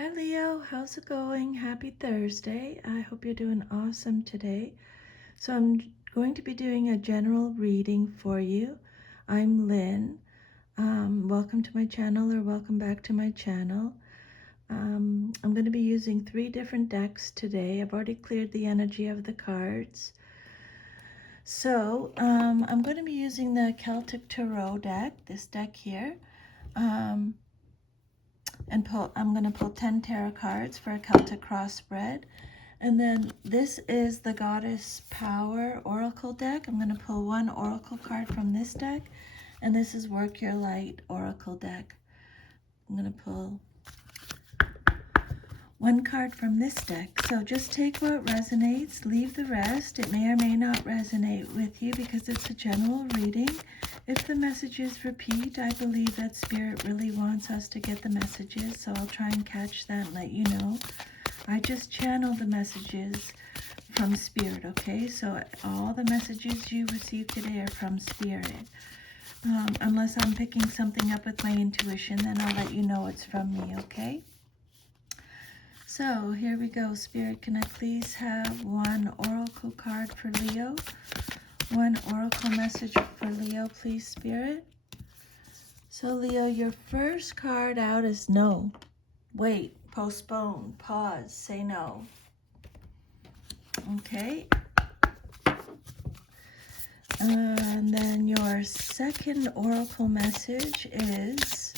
Hi Leo, how's it going? Happy Thursday. I hope you're doing awesome today. So I'm going to be doing a general reading for you. I'm Lynn. Welcome to my channel, or welcome back to my channel. I'm going to be using 3 different decks today. I've already cleared the energy of the cards. So I'm going to be using the Celtic Tarot deck, this deck here. I'm going to pull 10 tarot cards for a Celtic crossbred. And then this is the Goddess Power Oracle deck. I'm going to pull 1 Oracle card from this deck. And this is Work Your Light Oracle deck. I'm going to pull 1 card from this deck. So just take what resonates, leave the rest. It may or may not resonate with you because it's a general reading. If the messages repeat, I believe that Spirit really wants us to get the messages, so I'll try and catch that and let you know. I just channel the messages from Spirit, okay? So all the messages you receive today are from Spirit. Unless I'm picking something up with my intuition, then I'll let you know it's from me, okay? So here we go. Spirit, can I please have 1 oracle card for Leo? 1 oracle message for Leo, please, Spirit. So Leo, your first card out is no. Wait, postpone, pause, say no. Okay. And then your second oracle message is,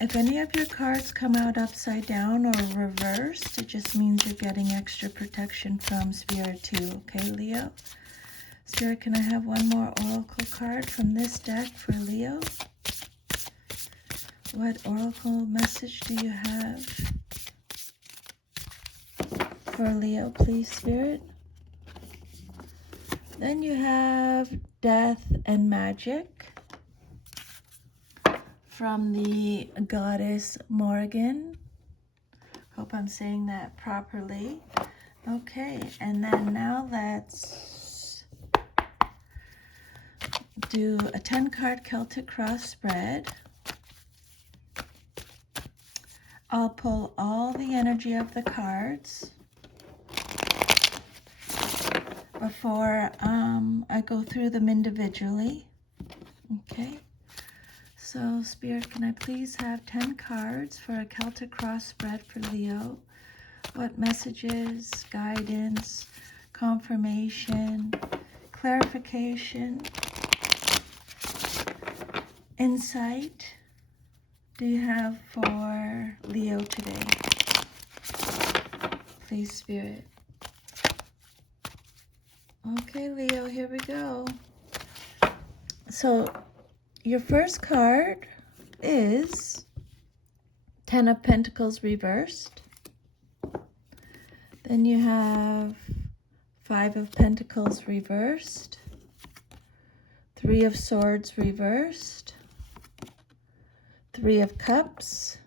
if any of your cards come out upside down or reversed, it just means you're getting extra protection from Spirit too, okay, Leo? Spirit, can I have 1 more oracle card from this deck for Leo? What oracle message do you have for Leo, please, Spirit? Then you have Death and Magic from the Goddess Morgan. Hope I'm saying that properly. Okay, and then now let's do a 10-card Celtic cross spread. I'll pull all the energy of the cards before I go through them individually. Okay. So, Spirit, can I please have 10 cards for a Celtic cross spread for Leo? What messages, guidance, confirmation, clarification, insight do you have for Leo today? Please, Spirit. Okay, Leo, here we go. So, your first card is 10 of Pentacles reversed. Then you have 5 of Pentacles reversed. 3 of Swords reversed. 3 of Cups.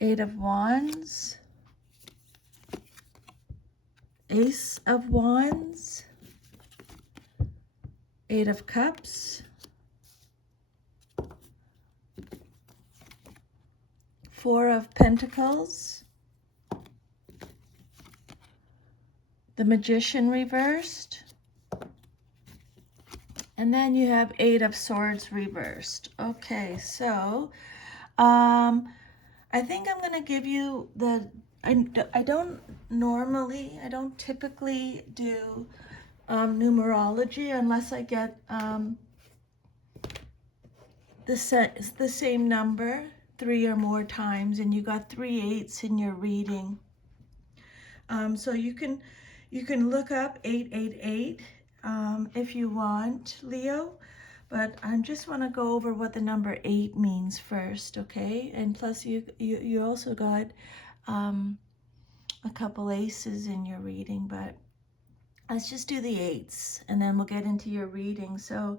8 of Wands. Ace of Wands. 8 of Cups. 4 of Pentacles. The Magician reversed. And then you have 8 of Swords reversed. Okay, so I think I'm going to give you the, I don't typically do numerology unless I get the same number 3 or more times, and you got 3 8s in your reading. So you can look up 888 if you want, Leo, but I just want to go over what the number 8 means first, okay? And plus you also got a couple aces in your reading, but let's just do the 8s and then we'll get into your reading. So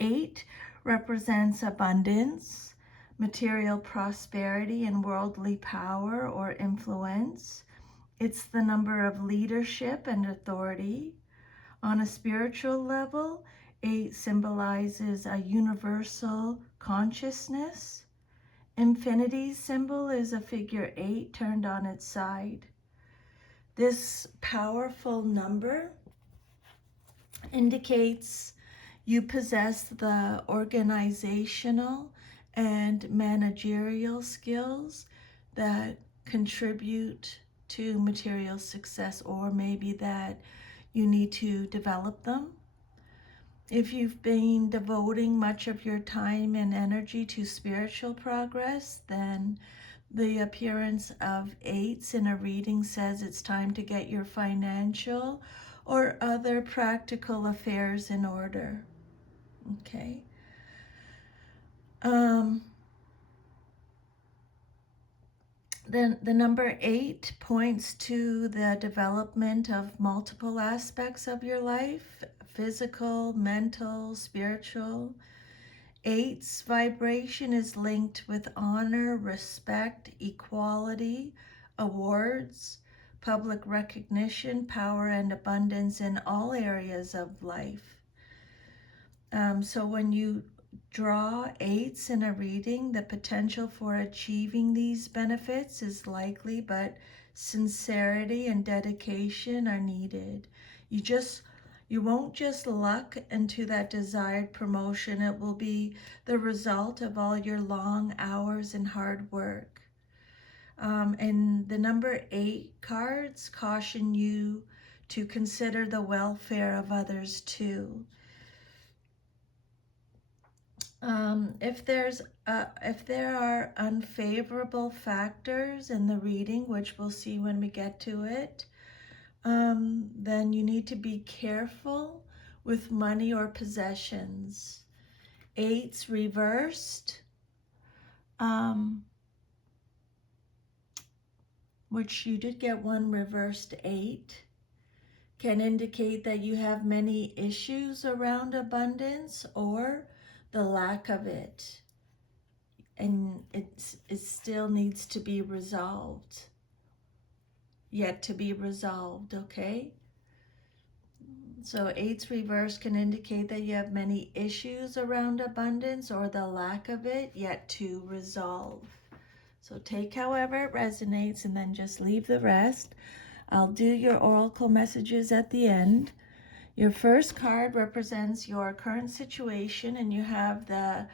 8 represents abundance, material prosperity, and worldly power or influence. It's the number of leadership and authority. On a spiritual level, 8 symbolizes a universal consciousness. infinity symbol is a figure 8 turned on its side. This powerful number indicates you possess the organizational and managerial skills that contribute to material success, or maybe that you need to develop them. If you've been devoting much of your time and energy to spiritual progress, then the appearance of 8s in a reading says it's time to get your financial or other practical affairs in order. Okay. Then the number 8 points to the development of multiple aspects of your life: physical, mental, spiritual. 8's vibration is linked with honor, respect, equality, awards, public recognition, power, and abundance in all areas of life. So when you draw 8s in a reading, the potential for achieving these benefits is likely, but sincerity and dedication are needed. You won't just luck into that desired promotion. It will be the result of all your long hours and hard work. And the number 8 cards caution you to consider the welfare of others too. If there are unfavorable factors in the reading, which we'll see when we get to it, then you need to be careful with money or possessions. 8s reversed, which you did get one reversed 8, can indicate that you have many issues around abundance or the lack of it, and it still needs to be resolved, yet to be resolved. Okay, so 8's reverse can indicate that you have many issues around abundance or the lack of it yet to resolve. So take however it resonates and then just leave the rest. I'll do your oracle messages at the end. Your first card represents your current situation, and you have the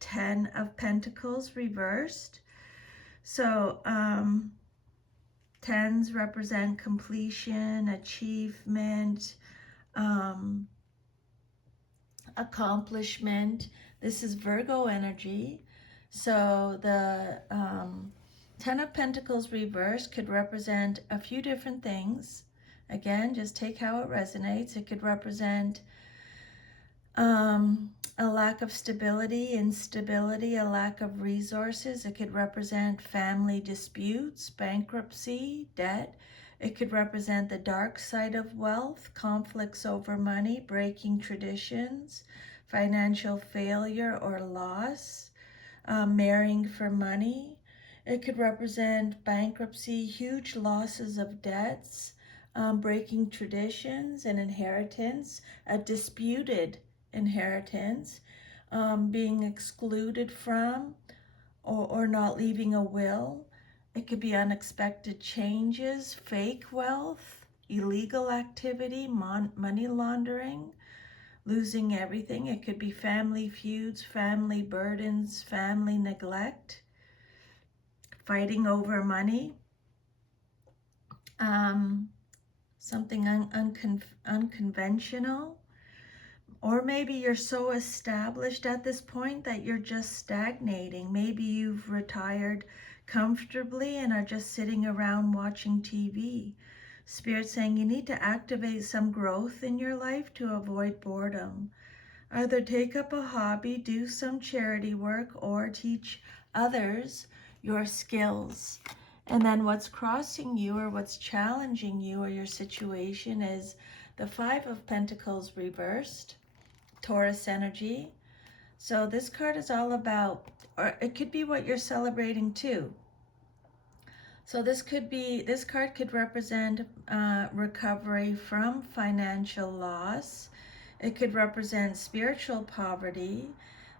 10 of Pentacles reversed. So 10s represent completion, achievement, accomplishment. This is Virgo energy. So the 10 of Pentacles reversed could represent a few different things. Again, just take how it resonates. It could represent a lack of stability, instability, a lack of resources. It could represent family disputes, bankruptcy, debt. It could represent the dark side of wealth, conflicts over money, breaking traditions, financial failure or loss, marrying for money. It could represent bankruptcy, huge losses of debts, breaking traditions and inheritance, a disputed inheritance, being excluded from or not leaving a will. It could be unexpected changes, fake wealth, illegal activity, money laundering, losing everything. It could be family feuds, family burdens, family neglect, fighting over money, something unconventional. Or maybe you're so established at this point that you're just stagnating. Maybe you've retired comfortably and are just sitting around watching TV. Spirit saying you need to activate some growth in your life to avoid boredom. Either take up a hobby, do some charity work, or teach others your skills. And then what's crossing you or what's challenging you or your situation is the 5 of Pentacles reversed, Taurus energy. So this card is all about, or it could be what you're celebrating too. So this card could represent recovery from financial loss. It could represent spiritual poverty,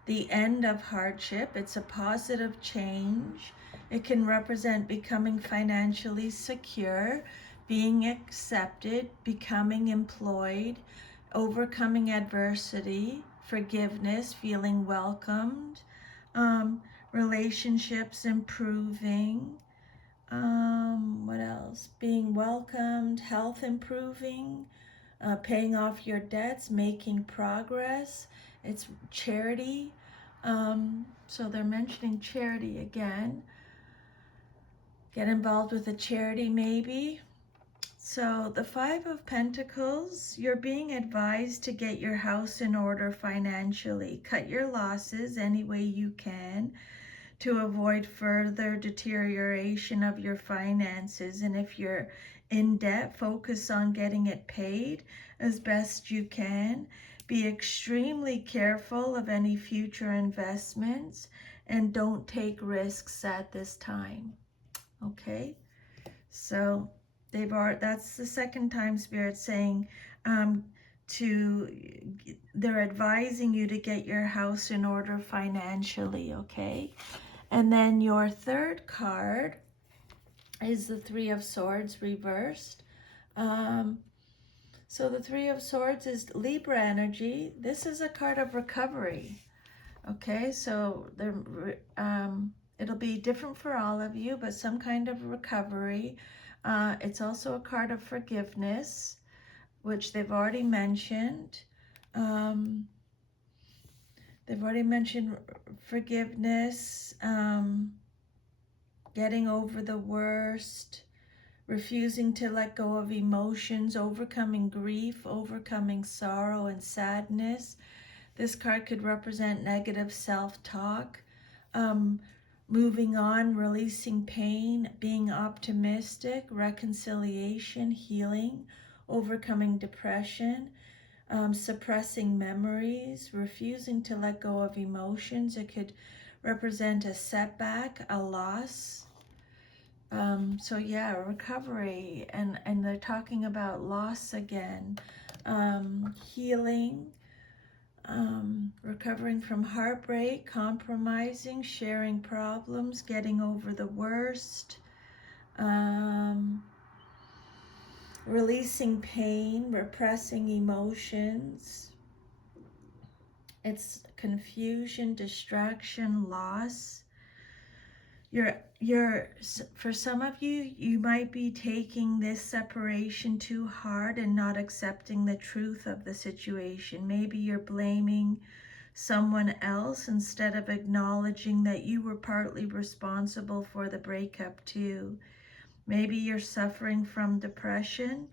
the end of hardship. It's a positive change. It can represent becoming financially secure, being accepted, becoming employed, overcoming adversity, forgiveness, feeling welcomed, relationships improving, what else? Being welcomed, health improving, paying off your debts, making progress. It's charity. So they're mentioning charity again. Get involved with a charity maybe. So the Five of Pentacles, you're being advised to get your house in order financially. Cut your losses any way you can to avoid further deterioration of your finances. And if you're in debt, focus on getting it paid as best you can. Be extremely careful of any future investments and don't take risks at this time. Okay, so that's the second time Spirit's saying they're advising you to get your house in order financially. Okay. And then your third card is the Three of Swords reversed. So the Three of Swords is Libra energy. This is a card of recovery. Okay, so it'll be different for all of you, but some kind of recovery. It's also a card of forgiveness, which they've already mentioned. They've already mentioned forgiveness, getting over the worst, refusing to let go of emotions, overcoming grief, overcoming sorrow and sadness. This card could represent negative self-talk, moving on, releasing pain, being optimistic, reconciliation, healing, overcoming depression, suppressing memories, refusing to let go of emotions. It could represent a setback, a loss. So yeah, recovery, and they're talking about loss again, healing, recovering from heartbreak, compromising, sharing problems, getting over the worst, releasing pain, repressing emotions. It's confusion, distraction, loss. For some of you, you might be taking this separation too hard and not accepting the truth of the situation. Maybe you're blaming someone else instead of acknowledging that you were partly responsible for the breakup too. Maybe you're suffering from depression,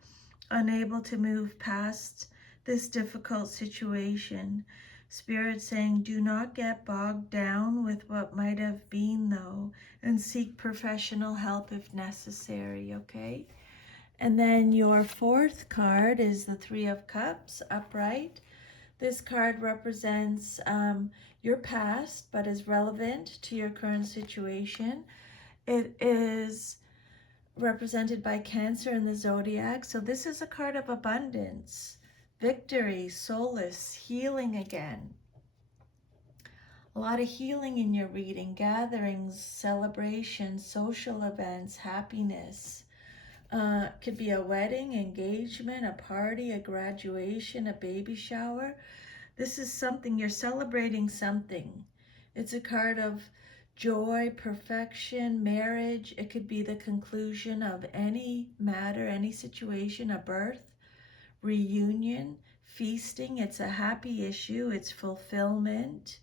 unable to move past this difficult situation. Spirit saying, do not get bogged down with what might have been though, and seek professional help if necessary, okay? And then your fourth card is the Three of Cups, upright. This card represents your past, but is relevant to your current situation. It is represented by Cancer in the zodiac. So this is a card of abundance, victory, solace, healing again. A lot of healing in your reading, gatherings, celebrations, social events, happiness. Could be a wedding, engagement, a party, a graduation, a baby shower. This is something, you're celebrating something. It's a card of joy, perfection, marriage. It could be the conclusion of any matter, any situation, a birth, reunion, feasting. It's a happy issue. It's fulfillment.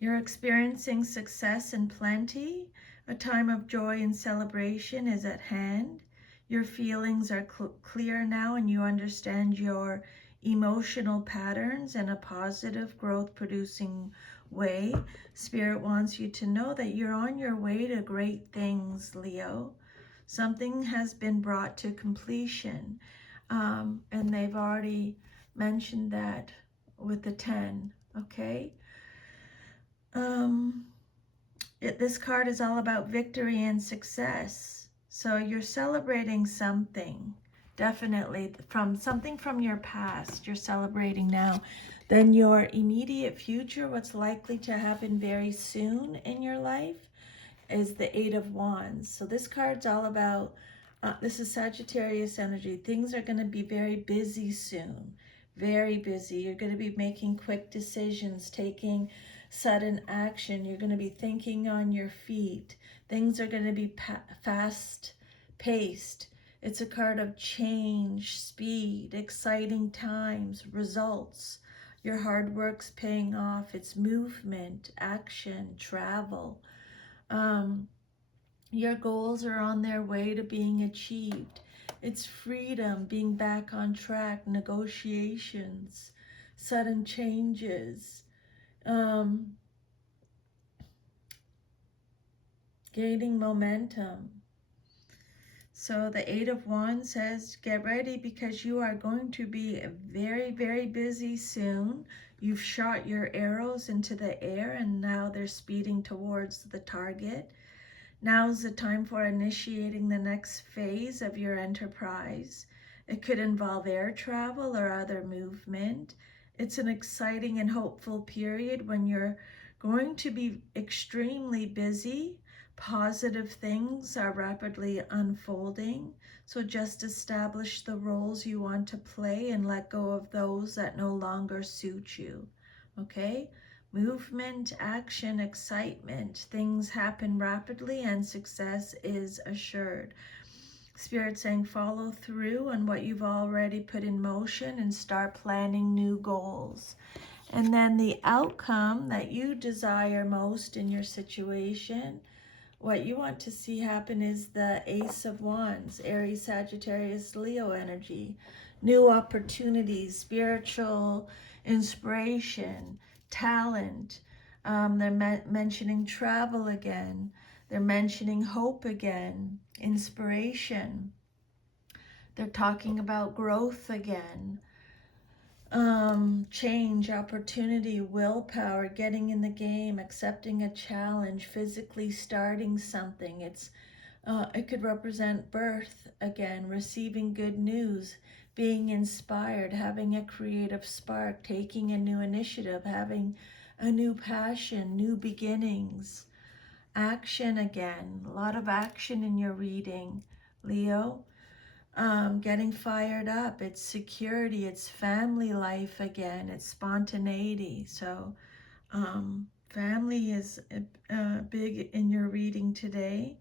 You're experiencing success and plenty. A time of joy and celebration is at hand. Your feelings are clear now, and you understand your emotional patterns in a positive, growth-producing way. Spirit wants you to know that you're on your way to great things, Leo. Something has been brought to completion, and they've already mentioned that with the 10, okay? This card is all about victory and success. So you're celebrating something. definitely from something from your past you're celebrating now. Then your immediate future, what's likely to happen very soon in your life, is the Eight of Wands. So this card's all about, this is Sagittarius energy. Things are going to be very busy soon, very busy. You're going to be making quick decisions, taking sudden action. You're going to be thinking on your feet. Things are going to be fast paced. It's a card of change, speed, exciting times, results. Your hard work's paying off. It's movement, action, travel. Um, your goals are on their way to being achieved. It's freedom, being back on track, negotiations, sudden changes, gaining momentum. So the Eight of Wands says, get ready because you are going to be very, very busy soon. You've shot your arrows into the air and now they're speeding towards the target. Now's the time for initiating the next phase of your enterprise. It could involve air travel or other movement. It's an exciting and hopeful period when you're going to be extremely busy. Positive things are rapidly unfolding. So just establish the roles you want to play and let go of those that no longer suit you. Okay? Movement, action, excitement. Things happen rapidly and success is assured. Spirit saying follow through on what you've already put in motion and start planning new goals. And then the outcome that you desire most in your situation, what you want to see happen, is the Ace of Wands, Aries, Sagittarius, Leo energy. New opportunities, spiritual inspiration, talent. They're mentioning travel again. They're mentioning hope again, inspiration. They're talking about growth again. Change, opportunity, willpower, getting in the game, accepting a challenge, physically starting something. It could represent birth again, receiving good news, being inspired, having a creative spark, taking a new initiative, having a new passion, new beginnings. Action again, a lot of action in your reading, Leo. Getting fired up. It's security. It's family life again. It's spontaneity. So family is big in your reading today.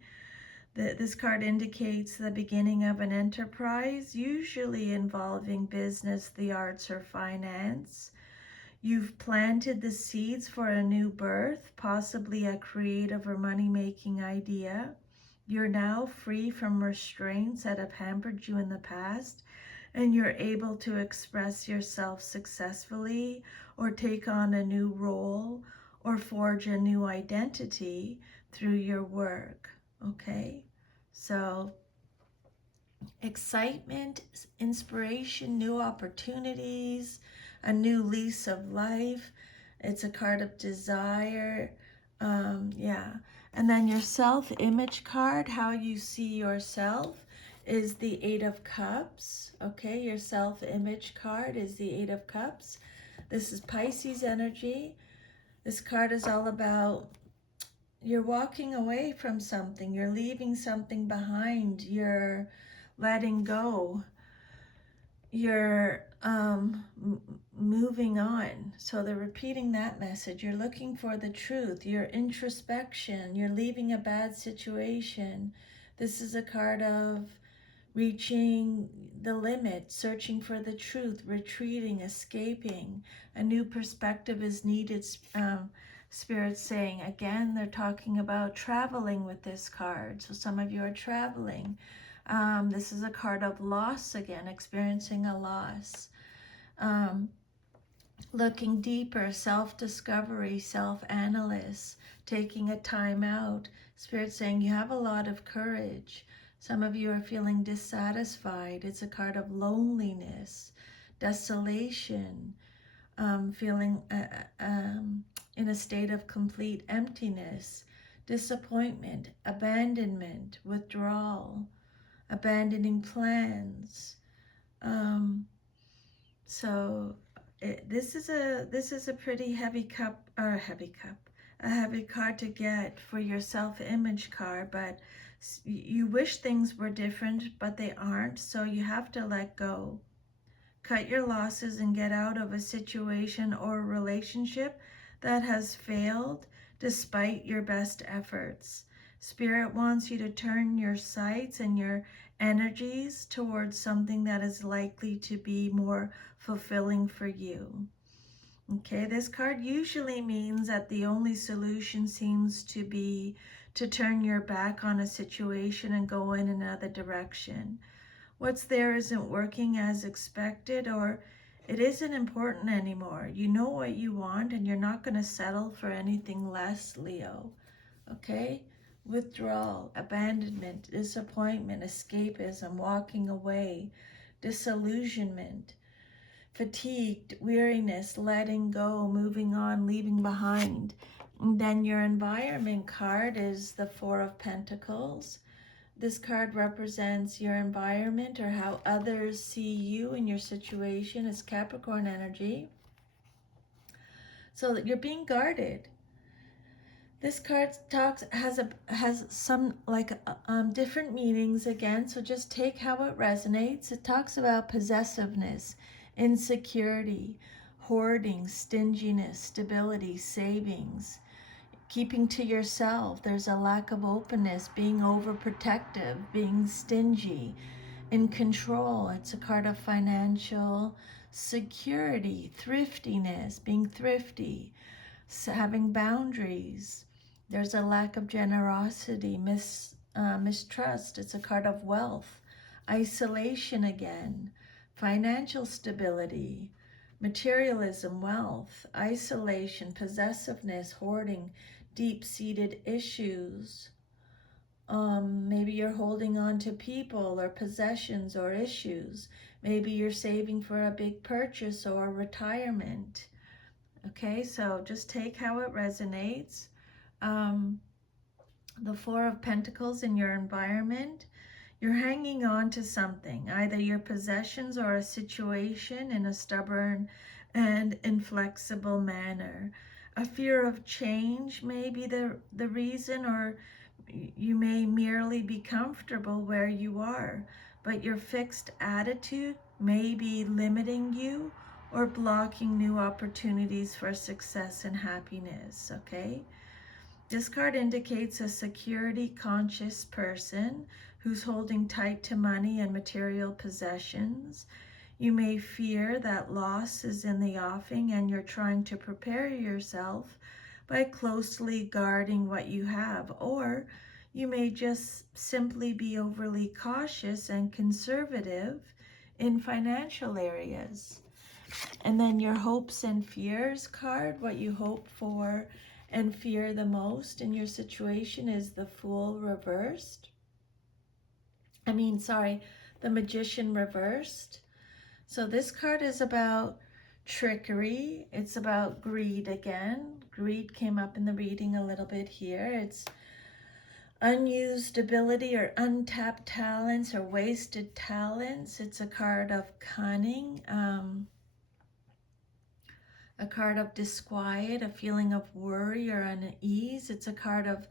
This card indicates the beginning of an enterprise, usually involving business, the arts, or finance. You've planted the seeds for a new birth, possibly a creative or money-making idea. You're now free from restraints that have hampered you in the past, and you're able to express yourself successfully or take on a new role or forge a new identity through your work, okay? So excitement, inspiration, new opportunities, a new lease of life. It's a card of desire. Yeah. And then your self-image card, how you see yourself, is the Eight of Cups. Okay, your self-image card is the Eight of Cups. This is Pisces energy. This card is all about you're walking away from something. You're leaving something behind. You're letting go. You're moving on. So they're repeating that message. You're looking for the truth. Your introspection. You're leaving a bad situation. This is a card of reaching the limit, searching for the truth, retreating, escaping. A new perspective is needed, Spirit's saying. Again, they're talking about traveling with this card. So some of you are traveling. This is a card of loss again, experiencing a loss. Looking deeper, self-discovery, self-analysis, taking a time out. Spirit saying you have a lot of courage. Some of you are feeling dissatisfied. It's a card of loneliness, desolation, feeling in a state of complete emptiness, disappointment, abandonment, withdrawal, abandoning plans, So this is a pretty heavy cup, or a heavy card to get for your self-image card, but you wish things were different, but they aren't, so you have to let go. Cut your losses and get out of a situation or relationship that has failed despite your best efforts. Spirit wants you to turn your sights and your energies towards something that is likely to be more fulfilling for you. Okay, this card usually means that the only solution seems to be to turn your back on a situation and go in another direction. What's there isn't working as expected, or it isn't important anymore. You know what you want and you're not going to settle for anything less, Leo. Okay? Withdrawal, abandonment, disappointment, escapism, walking away, disillusionment, fatigued, weariness, letting go, moving on, leaving behind. And then your environment card is the Four of Pentacles. This card represents your environment or how others see you and your situation. It's Capricorn energy. So that you're being guarded. This card has some different meanings again, so just take how it resonates. It talks about possessiveness, insecurity, hoarding, stinginess, stability, savings, keeping to yourself. There's a lack of openness, being overprotective, being stingy, in control. It's a card of financial security, thriftiness, being thrifty, having boundaries. There's a lack of generosity, mistrust. It's a card of wealth, isolation again, financial stability, materialism, wealth, isolation, possessiveness, hoarding, deep-seated issues. Maybe you're holding on to people or possessions or issues. Maybe you're saving for a big purchase or retirement. Okay, so just take how it resonates. The Four of Pentacles in your environment. You're hanging on to something, either your possessions or a situation, in a stubborn and inflexible manner. A fear of change may be the reason, or you may merely be comfortable where you are, but your fixed attitude may be limiting you or blocking new opportunities for success and happiness, okay? This card indicates a security-conscious person who's holding tight to money and material possessions. You may fear that loss is in the offing, and you're trying to prepare yourself by closely guarding what you have. Or you may just simply be overly cautious and conservative in financial areas. And then your hopes and fears card, what you hope for and fear the most in your situation, is the Fool reversed. The Magician reversed. So this card is about trickery. It's about greed again. Greed came up in the reading a little bit here. It's unused ability or untapped talents or wasted talents. It's a card of cunning, a card of disquiet, a feeling of worry or unease. It's a card of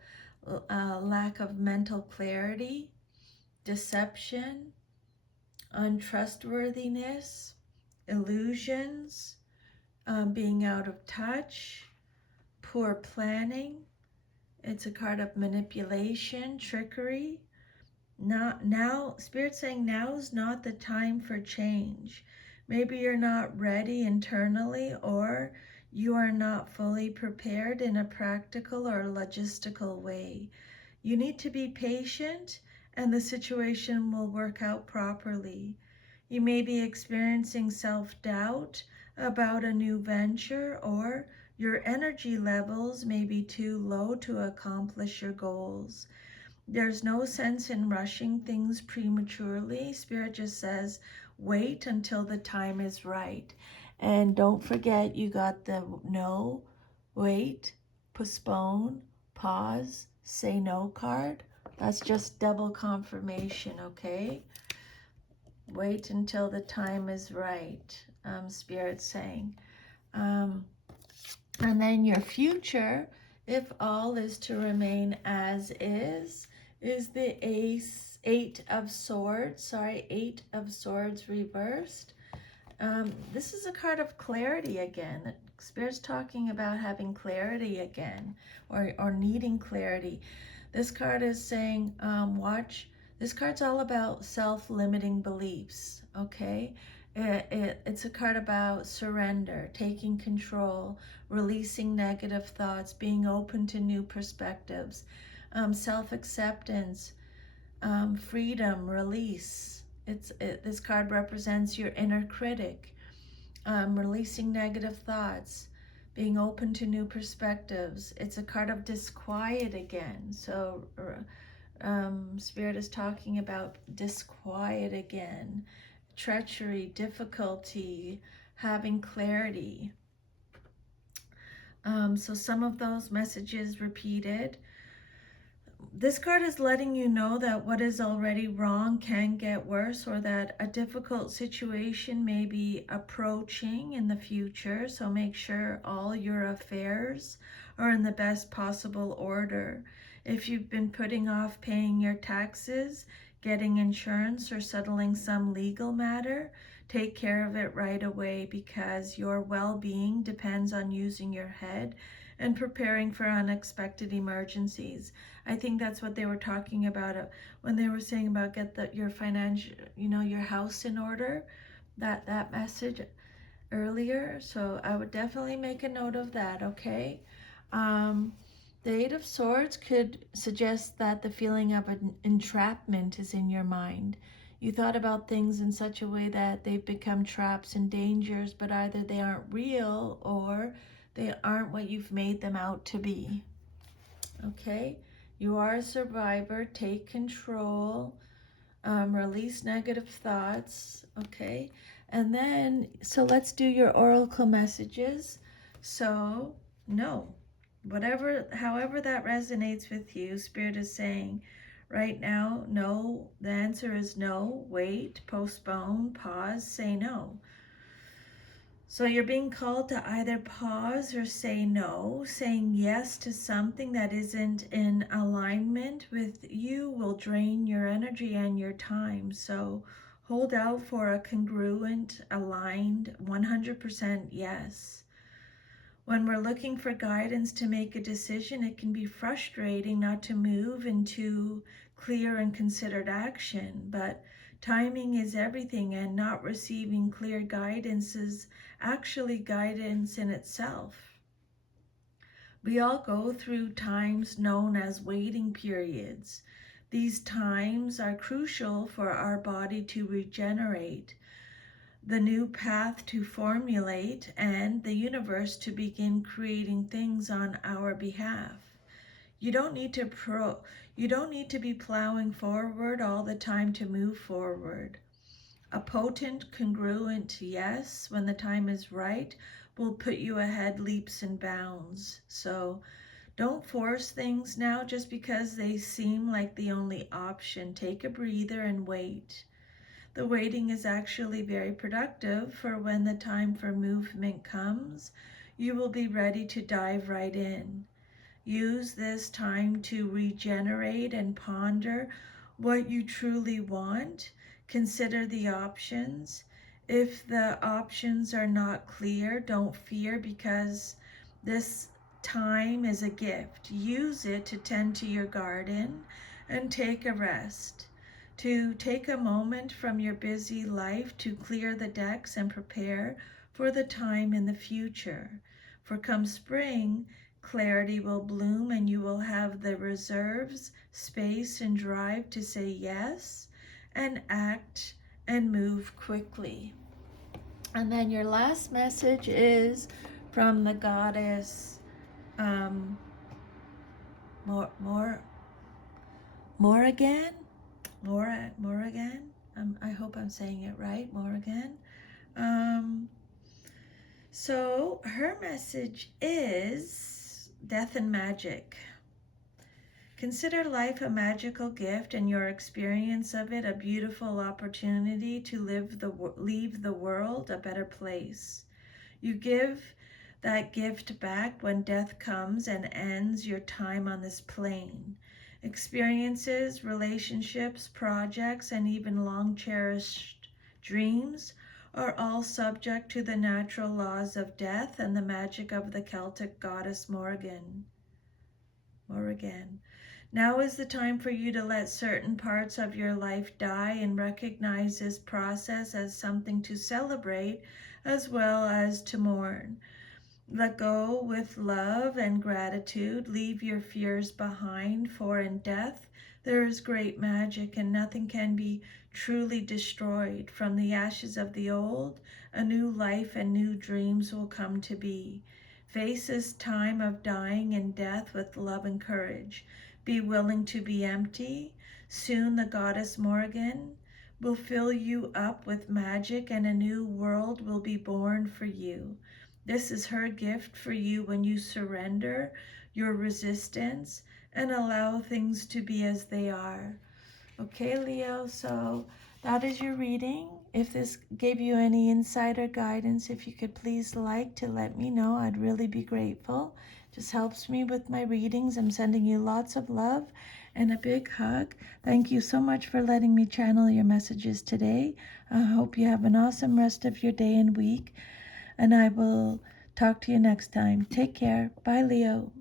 lack of mental clarity, deception, untrustworthiness, illusions, being out of touch, poor planning. It's a card of manipulation, trickery. Now, Spirit's saying now's not the time for change. Maybe you're not ready internally, or you are not fully prepared in a practical or logistical way. You need to be patient, and the situation will work out properly. You may be experiencing self-doubt about a new venture, or your energy levels may be too low to accomplish your goals. There's no sense in rushing things prematurely. Spirit just says, wait until the time is right. And don't forget, you got the no, wait, postpone, pause, say no card. That's just double confirmation, okay? Wait until the time is right, Spirit's saying. And then your future, if all is to remain as is the Eight of Swords. Eight of Swords reversed. This is a card of clarity again. Spirit's talking about having clarity again, or needing clarity. This card is saying, watch. This card's all about self-limiting beliefs, okay? It's a card about surrender, taking control, releasing negative thoughts, being open to new perspectives, self-acceptance, freedom, release. This card represents your inner critic, releasing negative thoughts, being open to new perspectives. It's a card of disquiet again. So Spirit is talking about disquiet again, treachery, difficulty, having clarity. So some of those messages repeated. This card is letting you know that what is already wrong can get worse, or that a difficult situation may be approaching in the future. So make sure all your affairs are in the best possible order. If you've been putting off paying your taxes, getting insurance, or settling some legal matter, take care of it right away, because your well-being depends on using your head and preparing for unexpected emergencies. I think that's what they were talking about when they were saying about get your financial, your house in order, that message earlier. So I would definitely make a note of that, okay? The Eight of Swords could suggest that the feeling of an entrapment is in your mind. You thought about things in such a way that they've become traps and dangers, but either they aren't real or they aren't what you've made them out to be. Okay? You are a survivor. Take control. Release negative thoughts. Okay? And then, so let's do your oracle messages. So, no. However that resonates with you, Spirit is saying right now, no. The answer is no. Wait, postpone, pause, say no. So you're being called to either pause or say no. Saying yes to something that isn't in alignment with you will drain your energy and your time. So hold out for a congruent, aligned, 100% yes. When we're looking for guidance to make a decision, it can be frustrating not to move into clear and considered action, but timing is everything, and not receiving clear guidance is actually guidance in itself. We all go through times known as waiting periods. These times are crucial for our body to regenerate, the new path to formulate, and the universe to begin creating things on our behalf. You don't need to be plowing forward all the time to move forward. A potent, congruent yes, when the time is right, will put you ahead leaps and bounds. So don't force things now just because they seem like the only option. Take a breather and wait. The waiting is actually very productive, for when the time for movement comes, you will be ready to dive right in. Use this time to regenerate and ponder what you truly want. Consider the options. If the options are not clear, don't fear, because this time is a gift. Use it to tend to your garden and take a rest. To take a moment from your busy life to clear the decks and prepare for the time in the future. For come spring, clarity will bloom, and you will have the reserves, space, and drive to say yes and act and move quickly. And then your last message is from the goddess Morrigan. I hope I'm saying it right. Morrigan. So her message is death and magic. Consider life a magical gift and your experience of it a beautiful opportunity to leave the world a better place. You give that gift back when death comes and ends your time on this plane. Experiences, relationships, projects, and even long cherished dreams are all subject to the natural laws of death and the magic of the Celtic goddess Morrigan. Now is the time for you to let certain parts of your life die and recognize this process as something to celebrate as well as to mourn. Let go with love and gratitude. Leave your fears behind, for in death there is great magic and nothing can be truly destroyed. From the ashes of the old, a new life and new dreams will come to be. Face this time of dying and death with love and courage. Be willing to be empty. Soon the goddess Morrigan will fill you up with magic and a new world will be born for you. This is her gift for you when you surrender your resistance and allow things to be as they are. Okay, Leo, so that is your reading. If this gave you any insight or guidance, if you could please to let me know, I'd really be grateful. Just helps me with my readings. I'm sending you lots of love and a big hug. Thank you so much for letting me channel your messages today. I hope you have an awesome rest of your day and week, and I will talk to you next time. Take care. Bye, Leo.